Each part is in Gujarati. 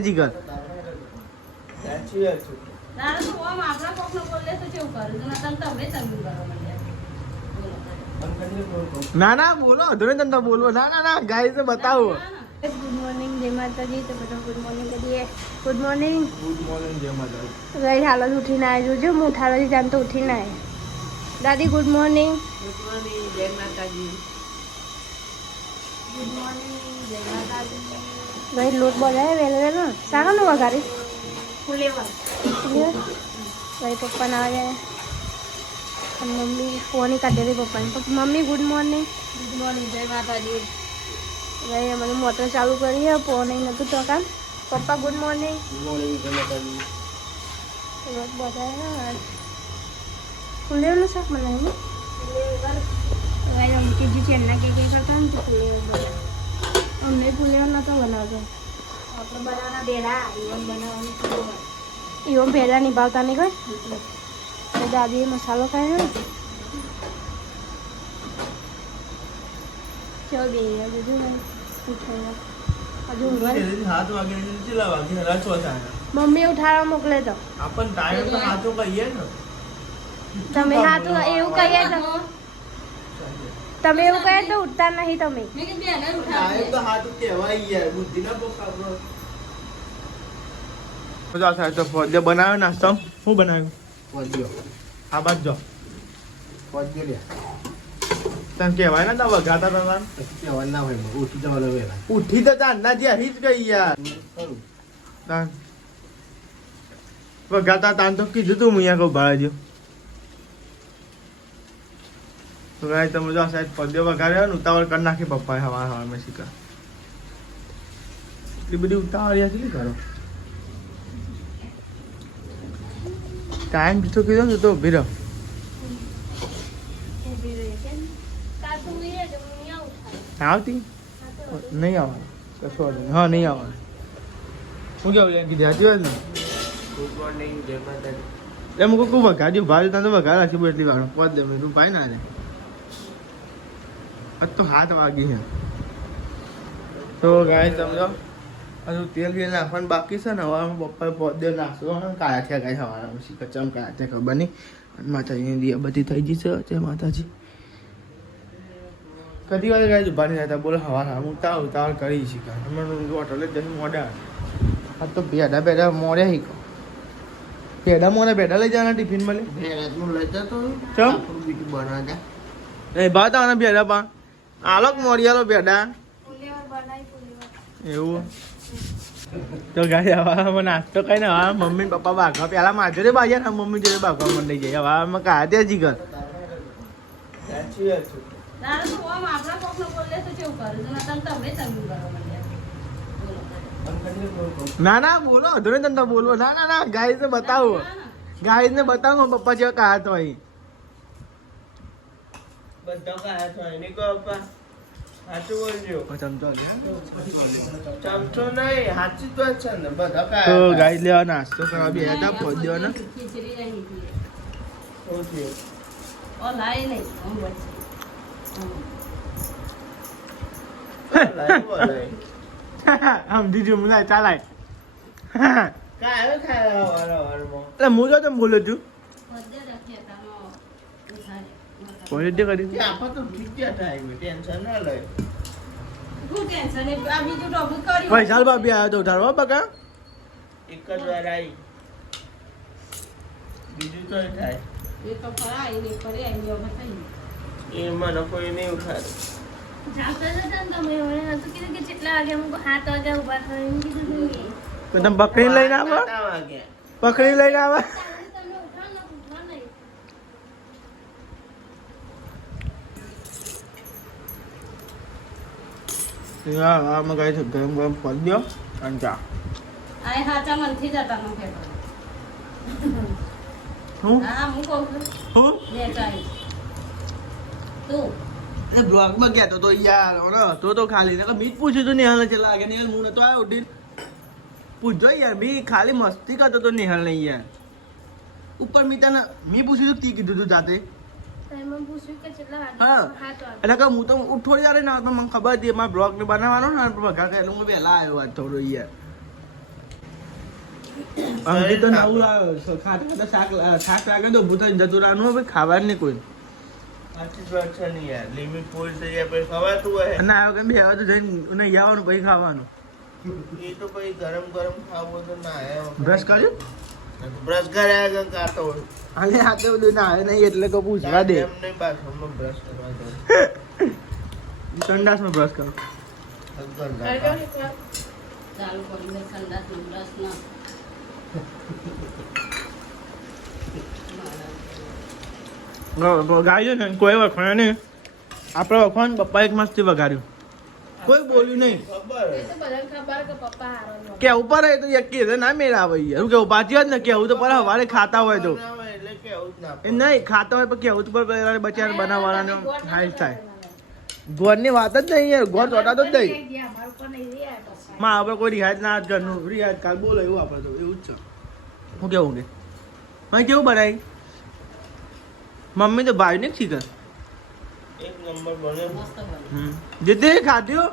જીગર ના ના બોલો અધૂરે તંત્ર બોલવો ના ના ના ગાય છે બતાવો ગુડ મોર્નિંગ જય માતાજી તો બધા ગુડ મોર્નિંગ કરીએ ગુડ મોર્નિંગ જય માતાજી ગઈ હાલત ઉઠીને આવી જોજો હું ઉઠાડવાથી જાણ તો ઉઠીને આવી દાદી ગુડ મોર્નિંગ જય માતાજી ગુડ મોર્નિંગ જય માતાજી ગઈ લોટ બોલાય વહેલો વહેલો સારા નો વઘારી ફૂલેવા ગઈ પપ્પા ના આવ્યા અને મમ્મી ફોન કાઢેલી પપ્પાને મમ્મી ગુડ મોર્નિંગ જય માતાજી ભાઈ મને મોટર ચાલુ કરી હે ફોન નતું તો કામ પપ્પા ગુડ મોર્નિંગ રોજ બધા ફૂલેવાનું શાક બનાવ્યું ભાઈ અમકી જે ચેન્ના કે કઈ કરતા ને તો ફૂલેવું બધા અમને ફૂલેવા નતો બનાવતો આપણે બનાવવાના બેડા ઈવન બનાવવાનું ઈવન ભેડા નિભાવતા નહીં કોઈ દાદીએ મસાલો ખાયો ચલ બે બધું હજુ 7 વાગે કેટલા વાગે રચો થાય મમ્મી ઉઠાડવા મોકલે તો આપણ ટાઈમ તો સાચો કહીએ ને તમે હાથ એવું કહીએ તો તમે એવું કહે તો ઉઠતા નહીં તમે ટાઈમ તો સાચો કહેવાય યાર બુદ્ધિ ના પોકાવો મજા થાય તો ફોજે બનાવ્યો નાસ્તો શું બનાવ્યું ફોજ્યો આ બાદ જો ફોજ્યો લે તને કહેવાય ને તા વગાતા તા કહેવા ના હોય ઉઠી જવાનું વેલા ઉઠી તો તા ના જે હરી જ ગઈ યાર ખરું તાન વગાતા તાન તો કીધું તું મુયા કો બાળજો તો ગાય તમે જો સાહેબ પદ્ય વગાડ્યો ને ઉતાવળ કરી નાખી પપ્પાએ હવા હવા મેં શીખા એટલી બધી ઉતાવળ યાર કરો ટાઈમ તો કીધો ને તો ઉભી રહો આવતી નહીં આવવાનું કશો નહીં હા નહીં આવવાનું શું કેવું એમ કીધી સાચી વાત ને ગુડ મોર્નિંગ જય માતાજી એટલે હું કોઈ વગાડ્યું ભાઈ ત્યાં તો વગાડ રાખી એટલી વાર પદ દે તું ભાઈ ના રે તો 7 વાગી છે તો ગાય સમજો હજુ તેલ બી નાખવાનું બાકી છે ને હવે પપ્પાએ પદ નાખશો કાળા થયા ગાય સવારે પછી કચમ કાળા થયા ખબર નહીં માતાજીની દિયા બધી થઈ ગઈ છે જય માતાજી કદી વાર ગાય ઉભા નહીં રહેતા બોલો હવા હા ઉતાવળ કરી શીખા અમે હોટલે જ જઈને મોડા આ તો ભેડા મોડ્યા શીખો ભેડા લઈ જવાના ટિફિન મળે ભેરાજનું લઈ જતો ચમ આપણું બીજું બનાવતા એ ભાત આના ભેડા પા આલોક મોડિયાલો ભેડા એવું તો ગાય હવે નાસ્તો કઈ ને હવે મમ્મી પપ્પા બાગવા પેલા માજરે બાજ્યા ને મમ્મી જોડે બાગવા મંડી જાય હવે અમે કાઢ્યા ત્યાં જીગર સાચી વાત છે ના ના બોલો અધૂરે તંત્ર બોલવો ના ના ના ગાય ને બતાવો ગાય ને બતાવો પપ્પા જેવા કાયા તો અહીં બધા કાયા છો એને કહો પપ્પા સાચું બોલજો ચમચો ચમચો નહીં સાચી તો છે ને બધા તો કાયા ગાય લેવા નાસ્તો કરવા બે હતા પહોંચ દેવાના સમજી જો મને ચાલાય કાયો ખાયા વારવારમાં એટલે હું જો તમે બોલો છું પોઝિટિવ કરી આપા તો ઠીક ગયા ટાઈમ ટેન્શન ના લે પૈસા બાબી આવ્યો તો ઉઠાડવા બકા એક જ વાર આવી બીજું તો થાય એ મને કોઈ નહીં ઉઠાડે તો તમે બકરી લઈને આવો બકરી લઈને આવો આમાં ગાય છે ગરમ ગરમ પદ દો અને ચા હું હું બ્લોગ માં ગયા તો યાર તો ખાલી ને મીત પૂછ્યું તું નિહાલ છે લાગે નિહાલ હું નતો આવ્યો ઉઠીને પૂછજો યાર મી ખાલી મસ્તી કરતો તો નિહાલ નહીં યાર ઉપર મી તને મી પૂછ્યું તું તી કીધું તું જાતે હા એટલે કે હું તો થોડી વાર ના મને ખબર હતી મારા બ્લોગ ને બનાવવાનો ને વઘાર એટલે હું વહેલા આવ્યો આજ થોડો યાર અંકિત તો નવું લાવ્યો ખાતા શાક લાગે તો ઊભું થઈને જતું રહેવાનું હોય, ખાવા જ નહીં કોઈ. આટલી જ વાત છે ને યાર, લિમિટ પૂરી થઈ જાય પછી ખવાતું હોય. અને આ વખતે બે હવે તો જઈને નહીં આવવાનું પછી ખાવાનું. એ તો પછી ગરમ ગરમ ખાવું તો ના આવે. બ્રશ કર્યું? બ્રશ કર્યા વગર કાઢતો હોય. અલે આ તો બધું ના આવે નહીં એટલે કહું પૂછવા દે. એમ નહીં, બાથરૂમમાં બ્રશ કરવા દો. સંડાસમાં બ્રશ કરો. ચાલુ કરીને સંડાસનો બ્રશ ના ગાય છે ને કોઈ વખણ નહીં. આપણે વખણ પપ્પા એક મસ્તી વગાડ્યું, કોઈ બોલ્યું નહીં. ખબર એ તો બધાને ખબર કે પપ્પા હારો કે ઉપર તો યક્કી છે ના મેળ આવે યાર. કેવું પાછી વાત ને કેવું તો પર હવારે ખાતા હોય તો બનાવે એટલે કેવું જ ના એ નહીં ખાતા હોય પણ કેવું તો પર બચારા બનાવવાળાનો હાઈટ થાય. ગોળની વાત જ નહીં યાર, ગોળ ચોટાતો જ નહીં. અમારું પણ નહીં રહ્યા પપ્પા. માં આપણે કોઈ રિહાજ ના જ ઘરનું રિહાજ કાલ બોલો એવું આપણે તો એવું જ છે. હું કેવું કે ભાઈ કેવું બનાવી મમ્મી તો ભાઈ ને શીખર એક નંબર બને. મસ્ત બને. જીતે ખાધ્યો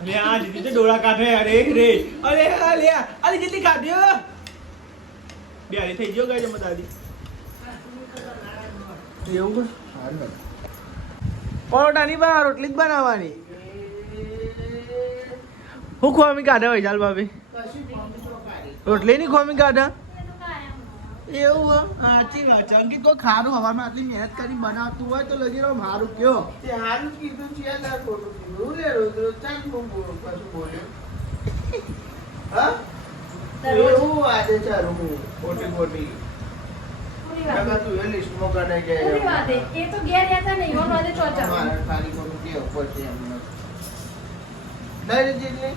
અરે આ જીતે ડોળા કાઢે અરે રે અરે અરે અરે જીતે ખાધ્યો બે થઈ ગયો ગાય જમા દાદી એવું કે પરોઠા ની બહાર રોટલી જ બનાવવાની. હું ખોમી કાઢે વૈશાલ ભાભી રોટલી ની ખોમી કાઢે એવું સાચી વાત છે. અંકિત કોઈ ખારું હવામાં આટલી મહેનત કરી બનાવતું હોય તો લગી રહ્યો મારું કયો તે હારું કીધું છે યાર, આ ખોટું કીધું. લે રોજ રોજ ચાલ હું પાછું બોલ્યો. હા? એવું વાદે ચારું હું ખોટી ખોટી. પૂરી વાત. નકર તું એ લિસ્ટમાં ગણાઈ જાય. પૂરી વાત એ. એ તો ઘેર રહેતા નહીં, એવો વાદે ચોચા. અમારે ખાલી ખોટું કે ઉપર છે એમને. નહીં જેટલી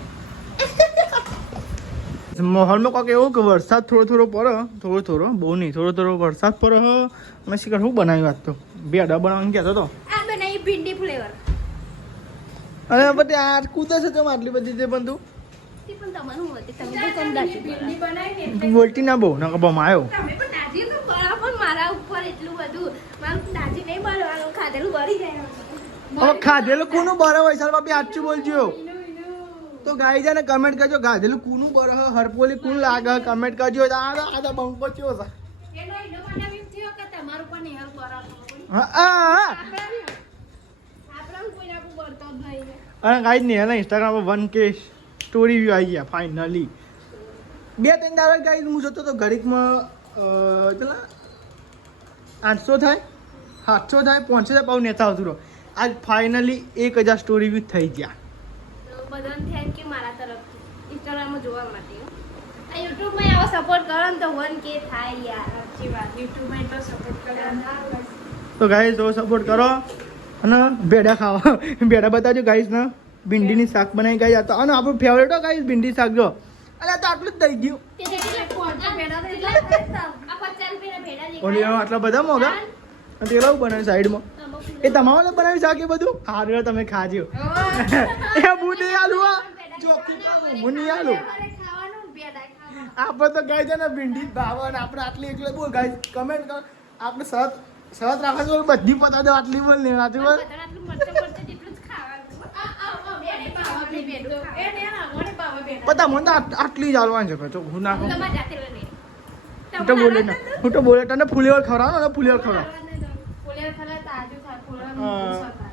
માહોલમાં કોઈક એવું કે વરસાદ થોડો પડે બહુ નહીં થોડો વરસાદ પડે અને શીખર શું બનાવ્યું આજ તો બે અડા બનાવવાનું કહેતો હતો. આ બનાવી ભીંડી ફ્લેવર. અને પછી આ કૂદે છે તો આટલી બધી તે પણ તું તે પણ તમારું હતી, તમે તો કમ દાચી ભીંડી બનાવી ને તું બોલતી ના બહુ ના કબામાં આવ્યો. તમે પણ દાજી તો બળા પણ મારા ઉપર એટલું બધું મારું દાજી નહીં બળવાનું, ખાધેલું બળી જાય. હવે ખાધેલું કોનું બરે વૈશાલ બાપી સાચું બોલજો તો ગાઈ જાય ને કમેન્ટ કરજો ખાધેલું કોનું બરે હરપોલી કોણ લાગે કમેન્ટ કરજો. આ બંકો ચો છે. એનો ઈનો બનાવ્યું થયો કે તમારું પણ હેર બળાતું. હા આપણા કોઈ ના બળતો જ નહીં. અને ગાઈ નહીં એના ઇન્સ્ટાગ્રામ પર 1K સ્ટોરી વ્યૂ આવી ગયા ફાઇનલી. 2-3 દાડા ગાઈ હું જોતો તો ઘડીકમાં કેટલા 800 થાય 700 થાય 500 થાય પાઉ નેતા આવતું રહો. આજ ફાઇનલી 1000 સ્ટોરી વ્યૂ થઈ ગયા. તો બધાને થેન્ક યુ મારા તરફથી ઇન્સ્ટાગ્રામમાં જોવા માટે. આ યુટ્યુબમાં આવો સપોર્ટ કરો ને તો 1K થાય યાર. સાચી વાત, યુટ્યુબમાં એટલો સપોર્ટ કરો. તો ગાઈસ તો સપોર્ટ કરો અને ભેડા ખાવા ભેડા બતાવજો ગાઈસ ને ભીંડીની શાક બનાવી ગાઈ તો અને આપણું ફેવરેટ હો ગાઈસ ભીંડી શાક જો અલે તો આટલું જ થઈ ગયું. તે એટલે કોણ ભેડા તો એટલે આ 50 રૂપિયાના ભેડા ઓલી દેખાય. આટલા બધા મોગા અને તેલાવું બનાવ્યું સાઈડમાં એ તમારે બનાવ્યું શાક એ બધું હારું તમે ખાજો એ હું નહીં આલું હું નહીં આલું ખાવાનું ભેડા ખાવાનું. આપણે તો ગાય છે ને ભીંડી જ ભાવે અને આપણે આટલી એકલે બોલ ગાય કમેન્ટ કરો આપણે સત રાખવા તો બધી પતા દો આટલી બોલ ને આટલી બોલ બધાને આટલું મરચું જેટલું જ ખાવાનું. ભેડે પાવાની ભેડું. એ ને રાવણે પાવા ભેડા. પતા મને તો આટલી જ આલવાની છે તો હું નાખું તમારે જાતે લઈને. હું તો બોલે ના હું તો બોલે તને ફુલેવર ખવડાવો ને ફુલેવર ખવડાવો ફુલેવર ખરા તાજું થાય, ફુલેવર હા. મૂકું છતાં.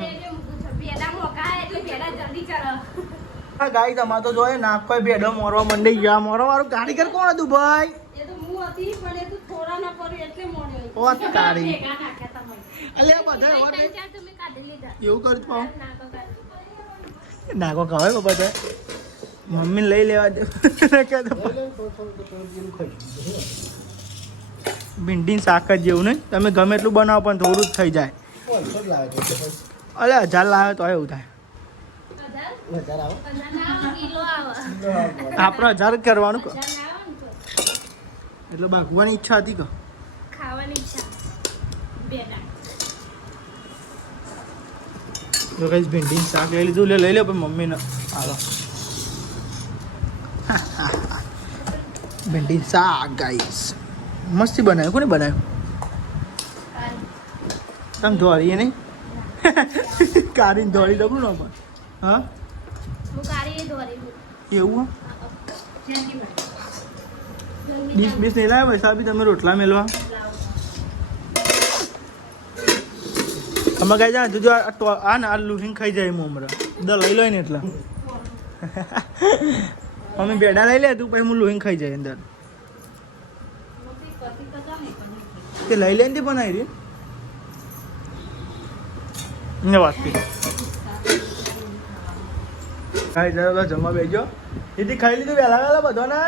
તે જે મૂકું છે. ભેડા મોકા એટલે ભેડા જલ્દી ચડે. ગાય તમારે તો જોઈએ નાખો ભેડો મોરવા મંડી ગયા મોરવા વાળું કારીગર કોણ હતું ભાઈ એ તો હું હતી પણ એ તો થોડા ના પડ્યું એટલે મોડ્યો. ઓ તારી. ભેગા નાખ્યા તમે. અલે આ બધા ત્રણ હવે ચાર તમે કાઢી લીધા. એવું કરું પાઉં ના તો કાઢી. નાખો ખવાય બાપા તો મમ્મી લઈ લેવા દે ભીંડી શાક જ જેવું નહીં તમે ગમે એટલું બનાવો પણ થોડું જ થઈ જાય. અલે 1000 લાવે તો એવું થાય ના, કિલો આવે. આપણે 1000 જ કરવાનું કહો. ના આવે ને તો. એટલે ભાગવાની ઈચ્છા હતી કહો. ખાવાની ઈચ્છા. ભેડા. જો કઈ ભીંડી શાક લઈ લીધું લઈ લે પણ મમ્મીને હાલો ભીંડી શાક ગાઈસ મસ્તી બનાવ્યું કોને બનાવ્યું તમે ધોરીએ નહીં કાઢીને ધોરી દઉં ને પણ હા હું કાઢી ધોરી હું. એવું ડીશ બીશ નહીં લાવ્યા પૈસા બી તમે રોટલા મેળવા અમે કઈ જાય જો આ ને આ લુહિંગ ખાઈ જાય મમરા દ લઈ લો ને એટલા મમ્મી બેડા લઈ લે તું પછી હું લુહિંગ ખાઈ જાય અંદર તે લઈ લે ને તે બનાવી રહી ને વાત કરી ખાઈ જાય જમવા બેજો એથી ખાઈ લીધું વહેલા વહેલા બધો ના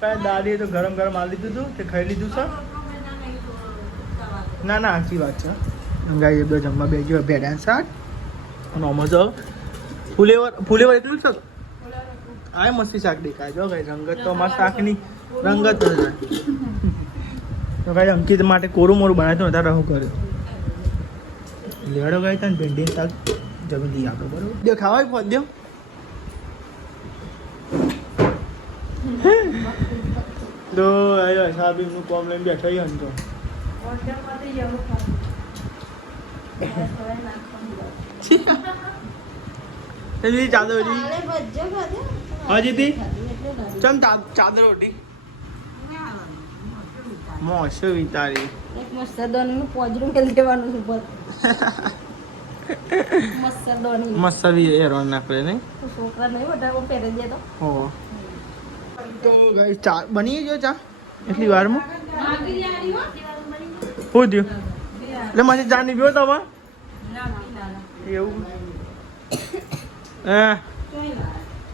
કાંઈ દાદીએ તો ગરમ ગરમ આલી દીધું હતું તે ખાઈ લીધું છે ના ના સાચી વાત છે ગાઈ એ બધો જમવા બેજો ભેડાનું શાક અને આમાં તો ફુલેવર એટલું છે આ મસ્તી શાક દેખાય જો ગાઈ રંગત તો અમારા શાકની રંગત જ જાય તો ગાઈ અંકિત માટે કોરું મોરું બનાવ્યું હતું વધારે રહું કર્યો લેડો ગાઈ તને ભેંડી શાક જમી લઈએ આપણે બરોબર દે ખાવાય પહોંચ દો તો આવ્યો સાહેબનું કોમ લઈને બેઠો ને તો ચાદર હજી થી ચમ ચાદર ઓઢી મોસો વિતારી એક મસ્તરદાનીનું પોજરું કે લેવાનું છે ઉપર મસ્તરદાની મસ્ત હેરવાન નાખે નહીં છોકરા નહીં બધા પહેરી દે તો હો તો ગાઈસ ચા બની ગયો ચા એટલી વારમાં શું થયું એટલે મારી ચા નહીં પીવો તમે એવું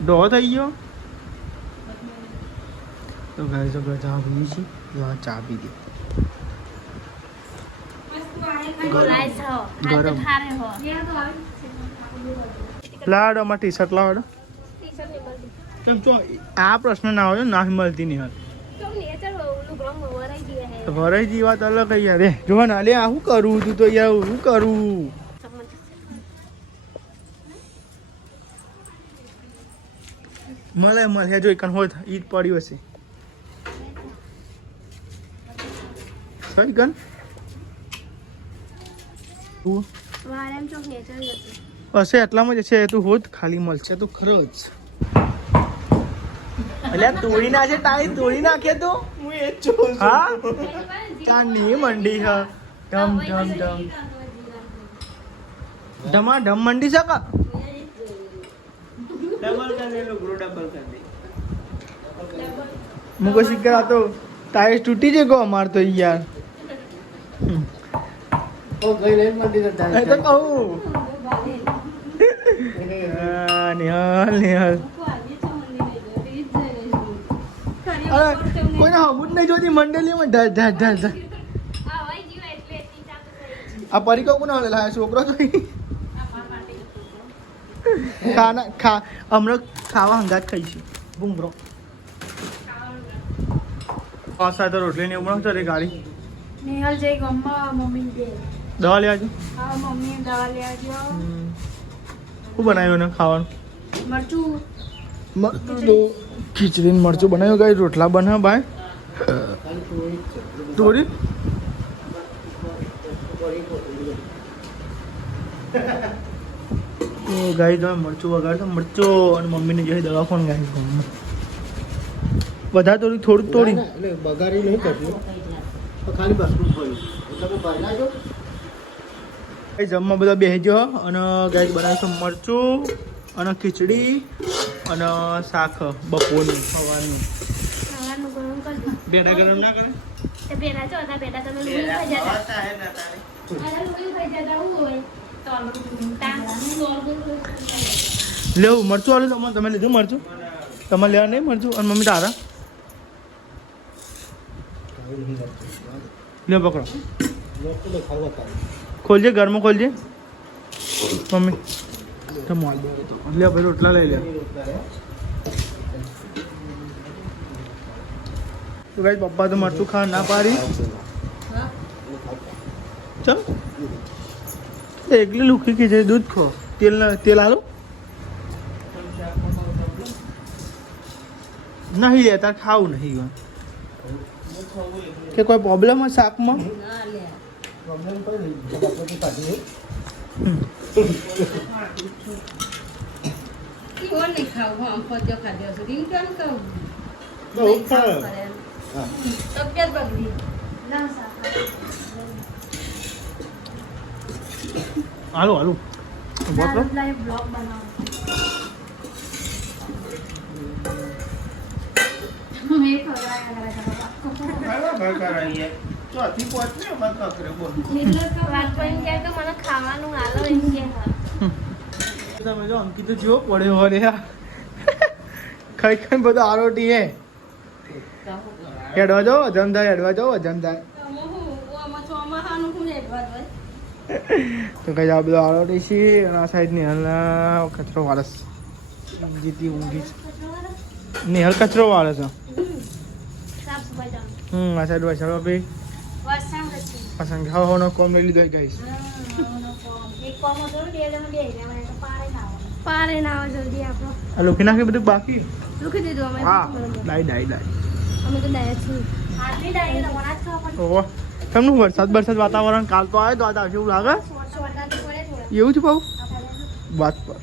ડો થઈ ગયો તો ગાઈસ આપણે ચા પીવી છીએ ચા પી દે ગરમ લાડો માં ટી શર્ટ લાવડો કેમ છો આ પ્રશ્ન ના હોય ના મળતી નહીં હાલ ભરાઈ જી વાત અલગ યાર જો ના લે શું કરું તું તો યાર શું કરું મળે જો એકન હોય ઈદ પડ્યું હશે સહી ગન હશે એટલામાં જ છે તું હોત ખાલી મળશે તો ખરો જ એટલે તોડી નાખે ટાઈ તોડી નાખે તો હું એ જ જોઉં હા ચાંદની મંડી છે ઢમ ઢમ ઢમ ઢમા ઢમ મંડી છે કા ડબલ કર દે લો ડબલ કર દે મુકો શિકાર આ તો ટાઈસ તૂટી જે ગો અમાર તો યાર ઓ ગઈ લે મંડી તો ટાઈસ એ તો કહું નિહાલ અરે કોઈને હમું જ નહીં જોતી મંડળીમાં ઢ આ પરીકો કોને હલેલા છોકરો તો હમણાં ખાવા હંગાત ખાઈશું બુમરો પાછા તો રોટલી ને ઉમરો છે રે ગાડી નિહાલ જઈ ગમવા મમ્મી દે દવા લે આવજો હા મમ્મી દવા લે આવજો શું બનાવ્યું ને ખાવાનું મરચું તો ખીચડી મરચું બનાવ્યું ગાઈ રોટલા બના ભાઈ તોડી તો ગાઈ તમે મરચું વગાડતો મરચો અને મમ્મીને જોઈ દવા કોણ ગાઈ બધા થોડું તોડી એટલે બગાડી નહીં કરતી ખાલી બસ ગાઈ જમવા બધા બેસજો અને ગાઈ બનાવીશું મરચું અને ખીચડી અને શાક બપોરનું સવારનું ગરમ કરી બેડા ગરમ ના કરે તે પેલા જો હતા બેટા તમે લુઈ ખાઈ જતા અરે લુઈ ખાઈ જતા હું હોય લેવું મરચું આલું તમારે તમે લીધું મરચું તમારે લેવા નહીં મરચું અને મમ્મી તારા લે પકડો ખોલજે ઘરમાં ખોલજે મમ્મી તો મોલ લે ભાઈ રોટલા લઈ લે તો ભાઈ પપ્પા તો મરચું ખા ના પાડી ચલ એકલી લુખી કે છે દૂધ ખો તેલ આલો નહીં લે તાર ખાવું નહીં કે કોઈ પ્રોબ્લેમ હોય શાકમાં ના લે કોણ નહીં ખાવું આમ પદ્યો ખાધ્યો છે રિંકન કહું બહુ નહીં ખાય. ખાવું પડે. હા. તબિયત બગડી ના શાક હાલો હાલો ઉભો તો. લાઈવ બ્લોગ બનાવો મેં ખવડાવ્યા બરાબર કરાઈએ. ચોથી પોચને મત કકરે બોલ. વાત પણ કહે કે મને ખાવાનું આલો એમ કે તમે જો અંકિત તો જેવો પડ્યો હોય રે આ. ખાઈ ખાઈને બધો આરોટી હે હેડવા જાઓ જમદાર હેડવા જાઓ જમદાર ચોમાસાનું શું રેડવા જોઈએ તો કઈ આ બધો આરોટી છે અને આ સાઈડ ની હાલ કચરો વાળસ જીતી ઊંઘી છે નિહાલ કચરો વાળે છે સાફ સફાઈ ચાલુ આ સાઈડ વસાડવા ભાઈ વરસાદ નથી પસંદ ખાવા હોવાનો કોમ લઈ લીધો ગઈશ એક કોમ હતો ને બે જણ બે મને તો પારે ના આવે પારે ના આવો જલ્દી આપણો આ લોકી નાખી બધું બાકી રૂકી દીધું અમે હા ડાઈ ડાઈ ડાઈ અમે તો ડાયરેક્ટ છીએ આટલી ડાયરી તમારે જ ખાવા પડે ઓહો તમને વરસાદ વાતાવરણ કાલ તો આવે તો આજ આવશે એવું લાગે સોટા તો પડે થોડા એવું છે ભાવ વાત પર